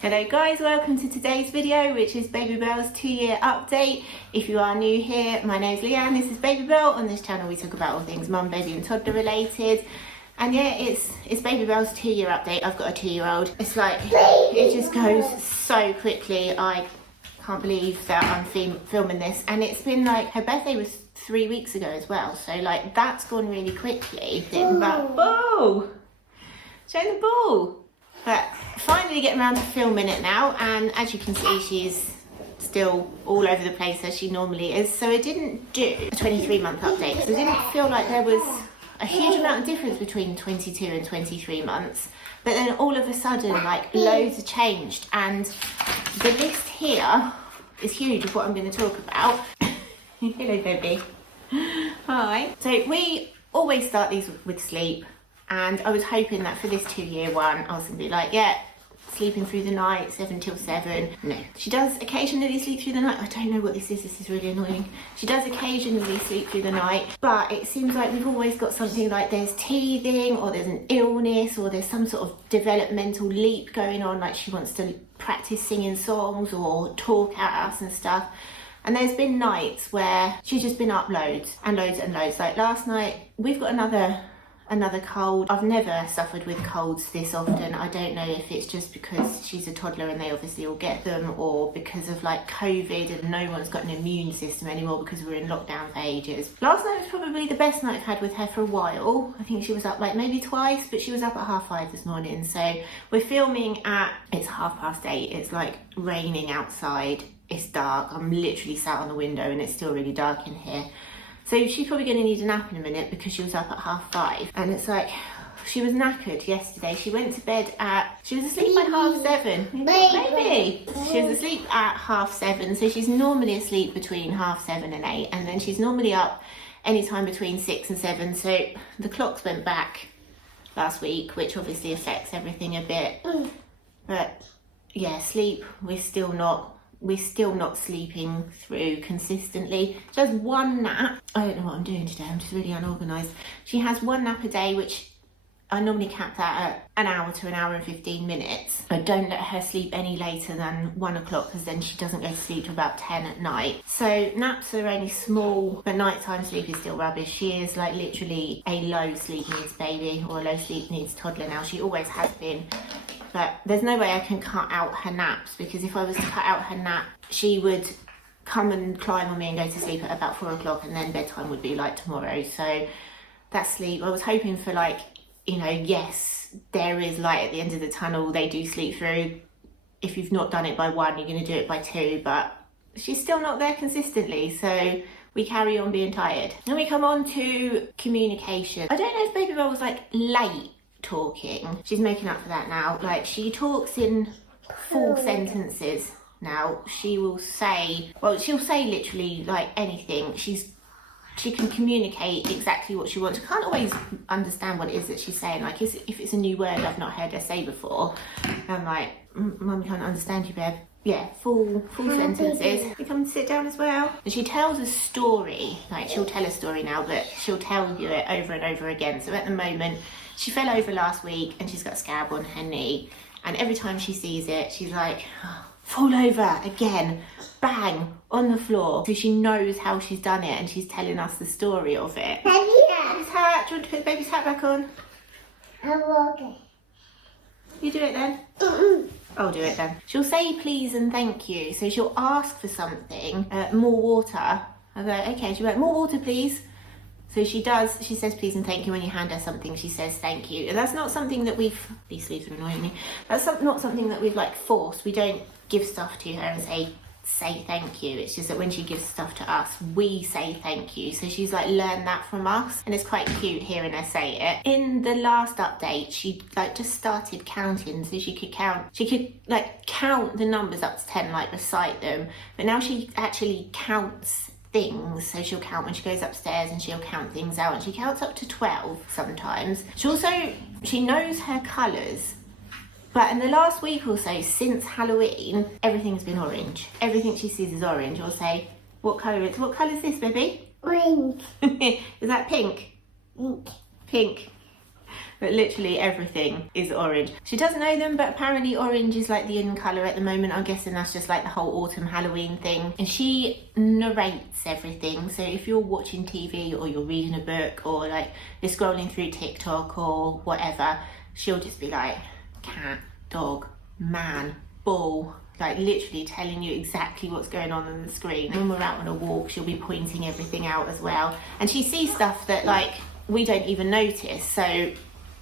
Hello guys, welcome to today's video, which is Babybel's 2-year update. If you are new here, my name's Leanne, this is Babybel. On this channel we talk about all things mum, baby and toddler related. And yeah, it's Babybel's 2-year update. I've got a 2-year-old. It's like, it just goes so quickly. I can't believe that I'm filming this. And it's been like, her birthday was 3 weeks ago as well. So like, that's gone really quickly. But, ball! Show the ball! But finally getting around to filming it now, and as you can see, she's still all over the place as she normally is. So I didn't do a 23-month update because I didn't feel like there was a huge amount of difference between 22 and 23 months. But then all of a sudden, like, loads have changed, and the list here is huge of what I'm going to talk about. Hello, baby. Hi. So we always start these with sleep. And I was hoping that for this 2-year one, I was going to be like, yeah, sleeping through the night, 7 till 7. No. She does occasionally sleep through the night. I don't know what this is really annoying. She does occasionally sleep through the night, but it seems like we've always got something like there's teething, or there's an illness, or there's some sort of developmental leap going on, like she wants to practice singing songs or talk at us and stuff. And there's been nights where she's just been up loads and loads and loads. Like last night, we've got another cold. I've never suffered with colds this often. I don't know if it's just because she's a toddler and they obviously all get them, or because of like COVID and no one's got an immune system anymore because we're in lockdown for ages. Last night was probably the best night I've had with her for a while. I think she was up like maybe twice, but she was up at 5:30 this morning. So we're filming at, it's 8:30. It's like raining outside. It's dark. I'm literally sat on the window and it's still really dark in here. So she's probably going to need a nap in a minute because she was up at 5:30. And it's like, she was knackered yesterday. She went to bed she was asleep by 7:30. Baby! She was asleep at 7:30. So she's normally asleep between 7:30 and 8. And then she's normally up anytime between 6 and 7. So the clocks went back last week, which obviously affects everything a bit. But yeah, sleep, we're still not sleeping through consistently. She has one nap. I don't know what I'm doing today, I'm just really unorganised. She has one nap a day, which I normally cap that at an hour to an hour and 15 minutes. I don't let her sleep any later than 1 o'clock because then she doesn't go to sleep till about 10 at night. So naps are only small, but nighttime sleep is still rubbish. She is like literally a low sleep needs baby, or a low sleep needs toddler now. She always has been. But there's no way I can cut out her naps, because if I was to cut out her nap, she would come and climb on me and go to sleep at about 4 o'clock, and then bedtime would be like tomorrow. So that's sleep. I was hoping for, like, you know, yes, there is light at the end of the tunnel. They do sleep through. If you've not done it by 1, you're going to do it by 2, but she's still not there consistently. So we carry on being tired. Then we come on to communication. I don't know if Babybel was like late talking. She's making up for that now. Like, she talks in full sentences now. She will say, well, she'll say literally like anything. She can communicate exactly what she wants. I can't always understand what it is that she's saying. Like, if it's a new word I've not heard her say before, I'm like, Mum, can't understand you, babe. Yeah, full sentences. You come and sit down as well. And she tells a story. Like, she'll tell a story now, but she'll tell you it over and over again. So at the moment, she fell over last week and she's got a scab on her knee. And every time she sees it, she's like, oh, fall over again, bang, on the floor. So she knows how she's done it and she's telling us the story of it. Baby's hat. Do you want to put the baby's hat back on? Okay. You do it then? I'll do it then. She'll say please and thank you. So she'll ask for something, more water. I'll go, okay, she'll be like, more water please. So she does, she says please and thank you. When you hand her something, she says thank you. And that's not something that these sleeves are annoying me. That's not something that we've like forced. We don't give stuff to her and say thank you. It's just that when she gives stuff to us, we say thank you. So she's like learned that from us, and it's quite cute hearing her say it. In the last update, she like just started counting, so she could like count the numbers up to 10, like recite them. But now she actually counts things. So she'll count when she goes upstairs and she'll count things out, and she counts up to 12 sometimes. She knows her colours. But in the last week or so, since Halloween, everything's been orange. Everything she sees is orange. Or say, what colour is this, baby? Orange. Is that pink? Pink. Pink. But literally everything is orange. She doesn't know them, but apparently orange is like the in colour at the moment. I'm guessing that's just like the whole autumn Halloween thing. And she narrates everything. So if you're watching TV or you're reading a book or like you're scrolling through TikTok or whatever, she'll just be like, cat, dog, man, bull, like literally telling you exactly what's going on the screen. When we're out on a walk, she'll be pointing everything out as well. And she sees stuff that like we don't even notice. So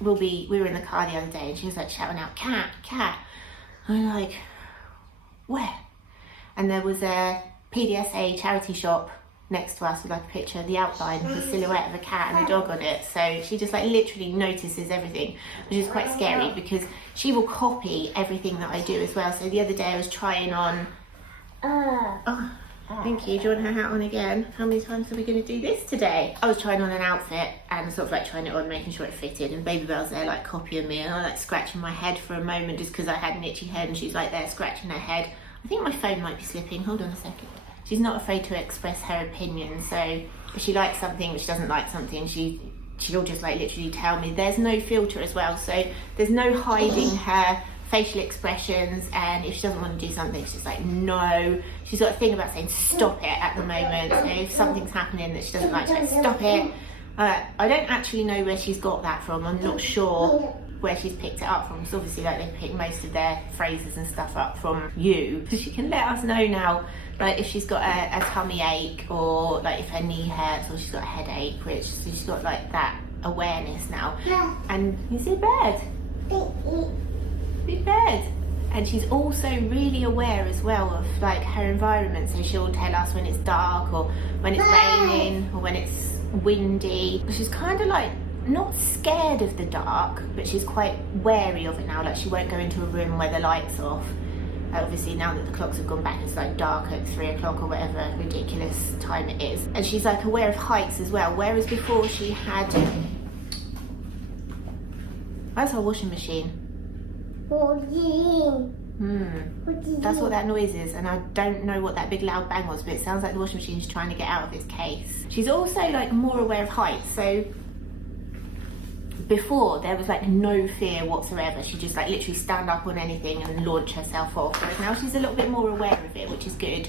we were in the car the other day and she was like shouting out, cat, cat. I'm like, where? And there was a PDSA charity shop next to us with like a picture of the outline, the silhouette of a cat and a dog on it. So she just like literally notices everything, which is quite scary because she will copy everything that I do as well. So the other day I was trying on, oh, thank you. Do you want her hat on again? How many times are we going to do this today? I was trying on an outfit and sort of like trying it on, making sure it fitted, and Babybel's there like copying me, and I like scratching my head for a moment just because I had an itchy head, and she's like there scratching her head. I think my phone might be slipping. Hold on a second. She's not afraid to express her opinion, so if she likes something, if she doesn't like something, she'll just like literally tell me. There's no filter as well, so there's no hiding her facial expressions, and if she doesn't want to do something, she's like no. She's got a thing about saying stop it at the moment, so if something's happening that she doesn't like, she's like stop it. I don't actually know where she's got that from. I'm not sure where she's picked it up from, because obviously like they pick most of their phrases and stuff up from you, so she can let us know now like if she's got a tummy ache, or like if her knee hurts, or she's got a headache, which so she's got like that awareness now. And you see a bird, big bird. And she's also really aware as well of like her environment, so she'll tell us when it's dark or when it's raining or when it's windy. She's kind of like not scared of the dark, but she's quite wary of it now. Like she won't go into a room where the light's off. Obviously now that the clocks have gone back, it's like dark at 3 o'clock or whatever ridiculous time it is. And she's like aware of heights as well, whereas before she had, that's our washing machine. That's what that noise is, and I don't know what that big loud bang was, but it sounds like the washing machine's trying to get out of its case. She's also like more aware of heights, so before there was like no fear whatsoever. She'd just like literally stand up on anything and launch herself off, whereas now she's a little bit more aware of it, which is good,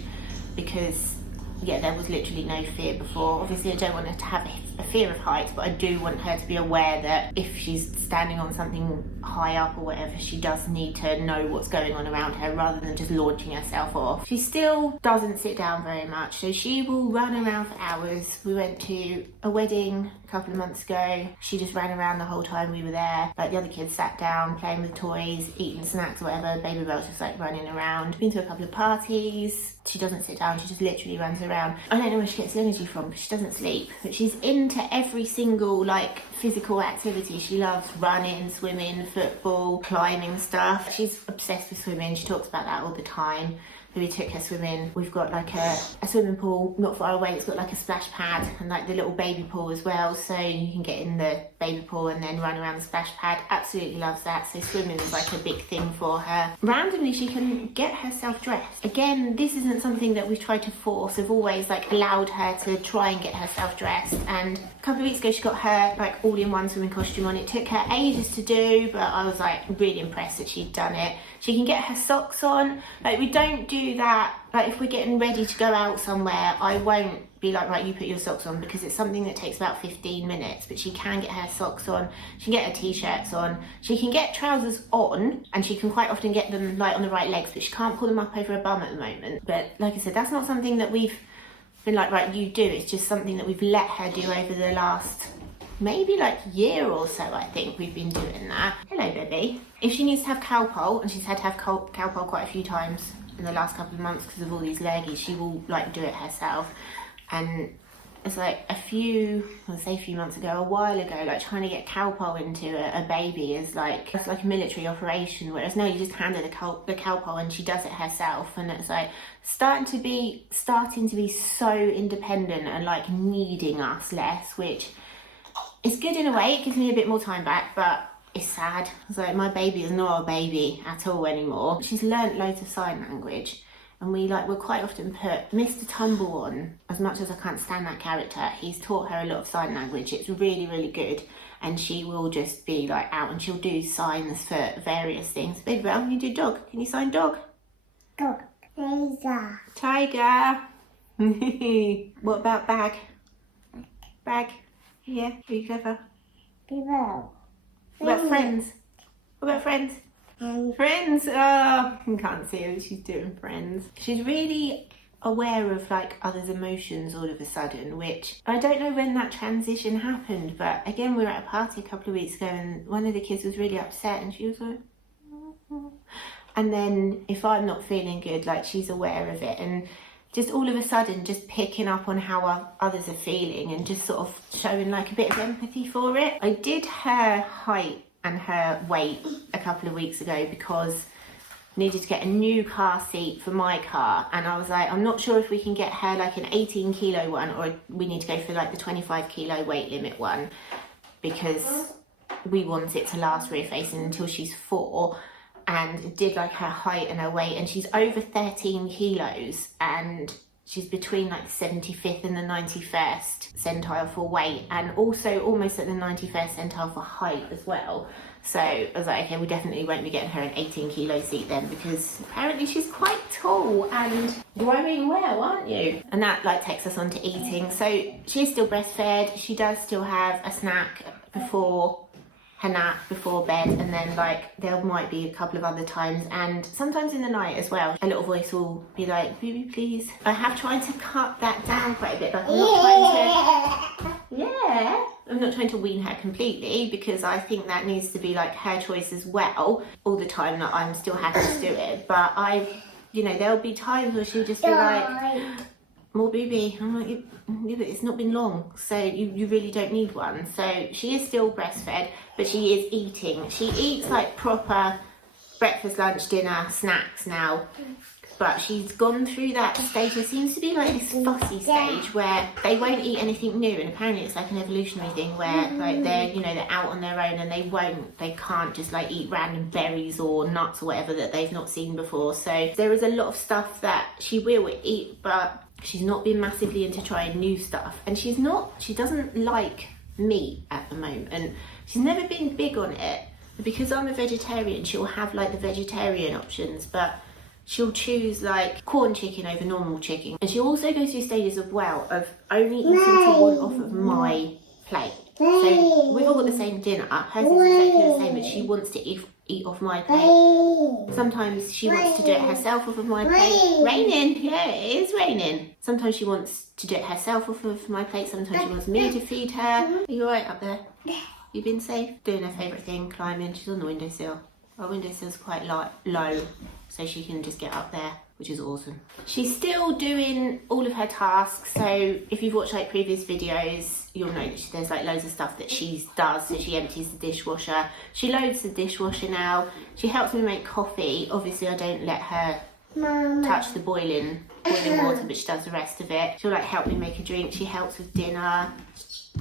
because yeah, there was literally no fear before. Obviously I don't want her to have a fear of heights, but I do want her to be aware that if she's standing on something high up or whatever, she does need to know what's going on around her rather than just launching herself off. She still doesn't sit down very much, so she will run around for hours. We went to a wedding a couple of months ago. She just ran around the whole time we were there. Like the other kids sat down playing with toys, eating snacks or whatever. Babybel's just like running around. Been to a couple of parties. She doesn't sit down, she just literally runs around. I don't know where she gets the energy from because she doesn't sleep, but she's into every single like physical activity. She loves running, swimming, football, climbing stuff. She's obsessed with swimming. She talks about that all the time. So we took her swimming. We've got like a swimming pool not far away. It's got like a splash pad and like the little baby pool as well, so you can get in the baby pool and then run around the splash pad. Absolutely loves that. So swimming is like a big thing for her. Randomly she can get herself dressed. Again, this isn't something that we've tried to force. We've always like allowed her to try and get herself dressed, and a couple of weeks ago she got her like all-in-one swimming costume on. It took her ages to do, but I was like really impressed that she'd done it. She can get her socks on. Like we don't do that. Like if we're getting ready to go out somewhere, I won't be like, right, you put your socks on, because it's something that takes about 15 minutes, but she can get her socks on. She can get her t-shirts on. She can get trousers on, and she can quite often get them like on the right legs, but she can't pull them up over her bum at the moment. But like I said, that's not something that we've been like, right, you do. It's just something that we've let her do over the last maybe like year or so. I think we've been doing that. Hello, baby. If she needs to have cowpole, and she's had to have cowpole quite a few times in the last couple of months because of all these leggies, she will like do it herself. And it's like a few months ago, a while ago, like trying to get cowpole into a baby is like, it's like a military operation, whereas now you just hand her the cowpole and she does it herself. And it's like starting to be so independent and like needing us less, which is good in a way. It gives me a bit more time back, but it's sad. It's like my baby is not a baby at all anymore. She's learnt loads of sign language, and we will quite often put Mr. Tumble on. As much as I can't stand that character, he's taught her a lot of sign language. It's really, really good, and she will just be like out and she'll do signs for various things. Babybel, can you do dog? Can you sign dog? Dog. Tiger. Tiger. What about bag? Bag. Yeah, are you clever? People. What about friends? What about friends? Friends. Oh, I can't see her. She's doing friends. She's really aware of like others' emotions all of a sudden, which I don't know when that transition happened, but again, we were at a party a couple of weeks ago and one of the kids was really upset and she was like, and then if I'm not feeling good, like she's aware of it and just all of a sudden just picking up on how others are feeling and just sort of showing like a bit of empathy for it. I did her height and her weight a couple of weeks ago because I needed to get a new car seat for my car, and I was like, I'm not sure if we can get her like an 18 kilo one or we need to go for like the 25 kilo weight limit one because we want it to last rear facing until she's 4. And it did like her height and her weight, and she's over 13 kilos and she's between like the 75th and the 91st centile for weight, and also almost at the 91st centile for height as well. So I was like, okay, we definitely won't be getting her an 18 kilo seat then, because apparently she's quite tall and growing well, aren't you? And that like takes us on to eating. So she's still breastfed. She does still have a snack before her nap, before bed, and then like there might be a couple of other times, and sometimes in the night as well, a little voice will be like, baby please. I have tried to cut that down quite a bit, but I'm not trying to wean her completely, because I think that needs to be like her choice as well all the time, that I'm still happy to do it. But there'll be times where she'll just be like, more baby. I'm like, yeah, but it's not been long, so you really don't need one. So she is still breastfed, but she is eating. She eats like proper breakfast, lunch, dinner, snacks now, but she's gone through that stage. There seems to be like this fussy stage where they won't eat anything new, and apparently it's like an evolutionary thing where like they're out on their own and they can't just like eat random berries or nuts or whatever that they've not seen before. So there is a lot of stuff that she will eat, but she's not been massively into trying new stuff, and she doesn't like meat at the moment. She's never been big on it. Because I'm a vegetarian, she'll have like the vegetarian options, but she'll choose like corn chicken over normal chicken. And she also goes through stages of only eating to one off of my plate. So we've all got the same dinner. Hers is exactly the same, but she wants to eat off my plate. Sometimes she wants to do it herself off of my plate. Raining, yeah, it is raining. Sometimes she wants to do it herself off of my plate. Sometimes she wants me to feed her. Are you alright up there? You been safe? Doing her favourite thing, climbing. She's on the windowsill. Our windowsill's quite low, so she can just get up there, which is awesome. She's still doing all of her tasks, so if you've watched like previous videos, you'll know that there's like loads of stuff that she does. So she empties the dishwasher, she loads the dishwasher now, she helps me make coffee. Obviously I don't let her touch the boiling water, but she does the rest of it. She'll like help me make a drink, she helps with dinner,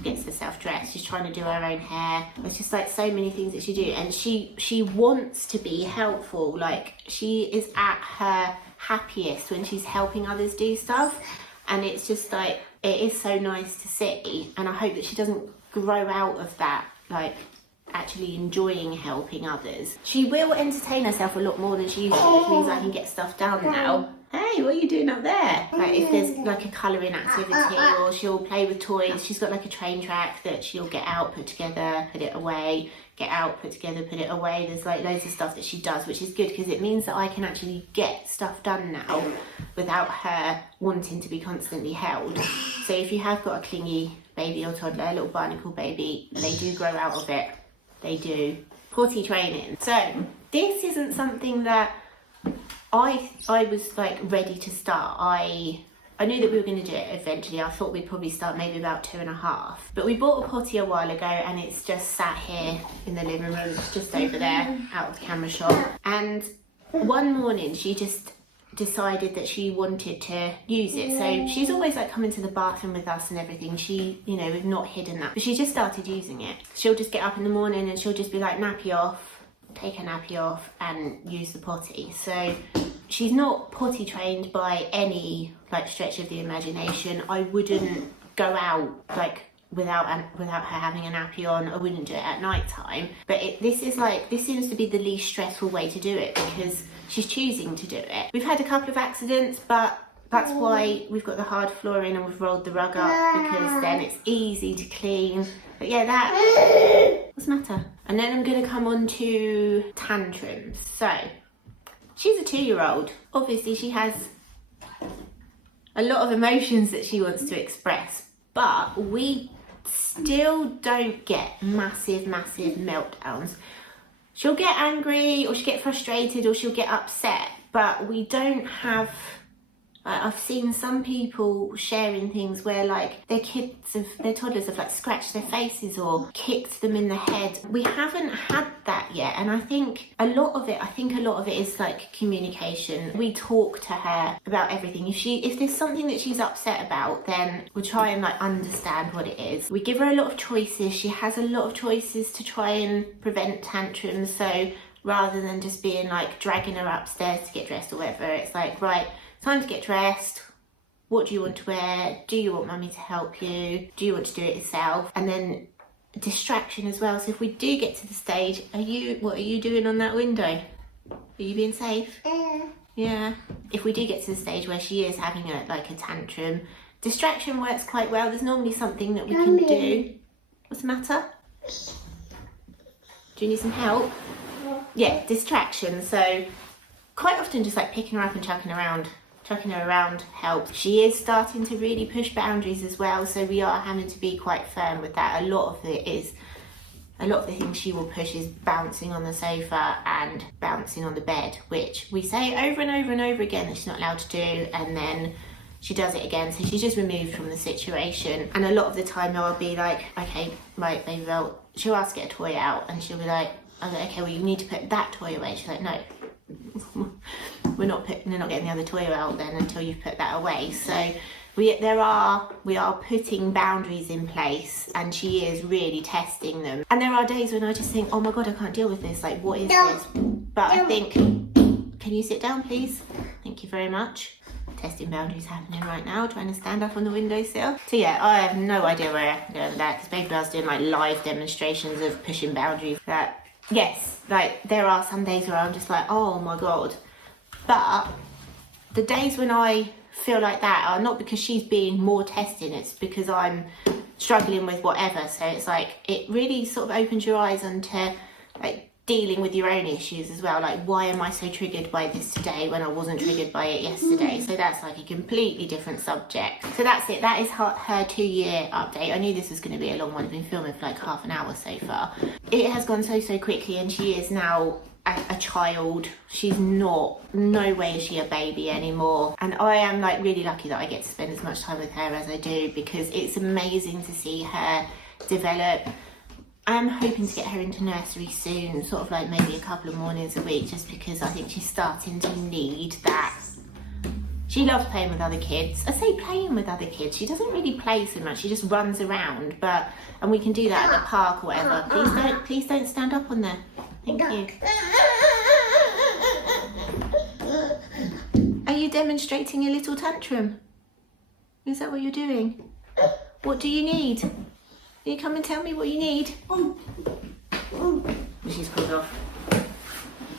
gets herself dressed, she's trying to do her own hair. There's just like so many things that she do, and she wants to be helpful. Like she is at her happiest when she's helping others do stuff, and it's just like, it is so nice to see, and I hope that she doesn't grow out of that, like actually enjoying helping others. She will entertain herself a lot more than she used to, which means I can get stuff done now. Hey, what are you doing up there? Like if there's like a colouring activity, or she'll play with toys. She's got like a train track that she'll get out, put together, put it away, get out, put together, put it away. There's like loads of stuff that she does, which is good because it means that I can actually get stuff done now without her wanting to be constantly held. So if you have got a clingy baby or toddler, a little barnacle baby, they do grow out of it. They do. Potty training. So this isn't something that I was like ready to start. I knew that we were going to do it eventually. I thought we'd probably start maybe about 2.5. But we bought a potty a while ago, and it's just sat here in the living room, just over there, out of the camera shot. And one morning she just decided that she wanted to use it. So she's always like coming to the bathroom with us and everything. She, we've not hidden that. But she just started using it. She'll just get up in the morning and she'll just be like, nappy off, take her nappy off and use the potty. So she's not potty trained by any like stretch of the imagination. I wouldn't go out like without her having a nappy on. I wouldn't do it at night time. But this seems to be the least stressful way to do it because she's choosing to do it. We've had a couple of accidents, but that's why we've got the hard flooring and we've rolled the rug up, because then it's easy to clean. But yeah, what's the matter? And then I'm going to come on to tantrums. So she's a 2-year-old. Obviously she has a lot of emotions that she wants to express, but we still don't get massive meltdowns. She'll get angry or she'll get frustrated or she'll get upset, but we don't have, I've seen some people sharing things where like their toddlers have like scratched their faces or kicked them in the head. We haven't had that yet, and I think a lot of it is like communication. We talk to her about everything. If there's something that she's upset about, then we'll try and like understand what it is. We give her a lot of choices. She has a lot of choices to try and prevent tantrums. So rather than just being like dragging her upstairs to get dressed or whatever, it's like, right, time to get dressed. What do you want to wear? Do you want mummy to help you? Do you want to do it yourself? And then distraction as well. So if we do get to the stage, what are you doing on that window? Are you being safe? Yeah. If we do get to the stage where she is having a tantrum, distraction works quite well. There's normally something that we can do. What's the matter? Do you need some help? Yeah, distraction. So quite often just like picking her up and chucking her around helps. She is starting to really push boundaries as well, so we are having to be quite firm with that. A lot of the things she will push is bouncing on the sofa and bouncing on the bed, which we say over and over and over again that she's not allowed to do, and then she does it again, so she's just removed from the situation. And a lot of the time I'll be like, okay, right, Babybel, she'll ask to get a toy out, and she'll be like, okay, well you need to put that toy away. She's like, no, we're not getting the other toy out then until you've put that away. So we are putting boundaries in place, and she is really testing them. And there are days when I just think, oh my god, I can't deal with this, like what is this? But I think, can you sit down please? Thank you very much. Testing boundaries happening right now, trying to stand up on the windowsill. So yeah, I have no idea where I'm going with that, because Babybel's doing like live demonstrations of pushing boundaries. That yes, like there are some days where I'm just like, oh my god. But the days when I feel like that are not because she's being more testing, it's because I'm struggling with whatever. So it's like, it really sort of opens your eyes onto like dealing with your own issues as well. Like, why am I so triggered by this today when I wasn't triggered by it yesterday? So that's like a completely different subject. So that's it. That is her 2-year update. I knew this was going to be a long one. I've been filming for like half an hour so far. It has gone so quickly, and she is now a child. She's no way is she a baby anymore, and I am like really lucky that I get to spend as much time with her as I do, because it's amazing to see her develop. I'm hoping to get her into nursery soon, sort of like maybe a couple of mornings a week, just because I think she's starting to need that. She loves playing with other kids. I say playing with other kids, she doesn't really play so much, she just runs around, and we can do that at the park or whatever. Please don't stand up on there. Thank you. Are you demonstrating a little tantrum? Is that what you're doing? What do you need? Can you come and tell me what you need? She's pulled off.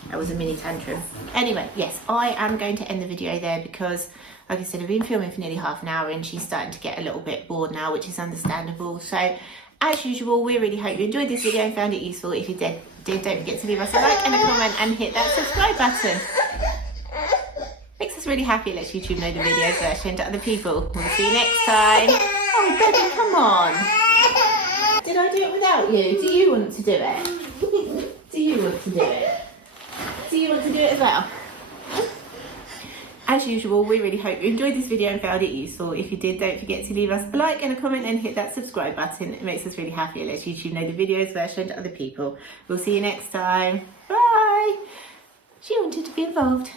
That was a mini tantrum. Anyway, yes, I am going to end the video there because, like I said, I've been filming for nearly half an hour and she's starting to get a little bit bored now, which is understandable. So, as usual, we really hope you enjoyed this video and found it useful. If you did, don't forget to leave us a like and a comment and hit that subscribe button. Makes us really happy. It lets YouTube know the videos that are shown to other people. We'll see you next time. Oh, baby, come on. Did I do it without you? Do you want to do it? Do you want to do it? Do you want to do it as well? As usual, we really hope you enjoyed this video and found it useful. If you did, don't forget to leave us a like and a comment and hit that subscribe button. It makes us really happy. It lets YouTube know the videos that are shown to other people. We'll see you next time. Bye. She wanted to be involved.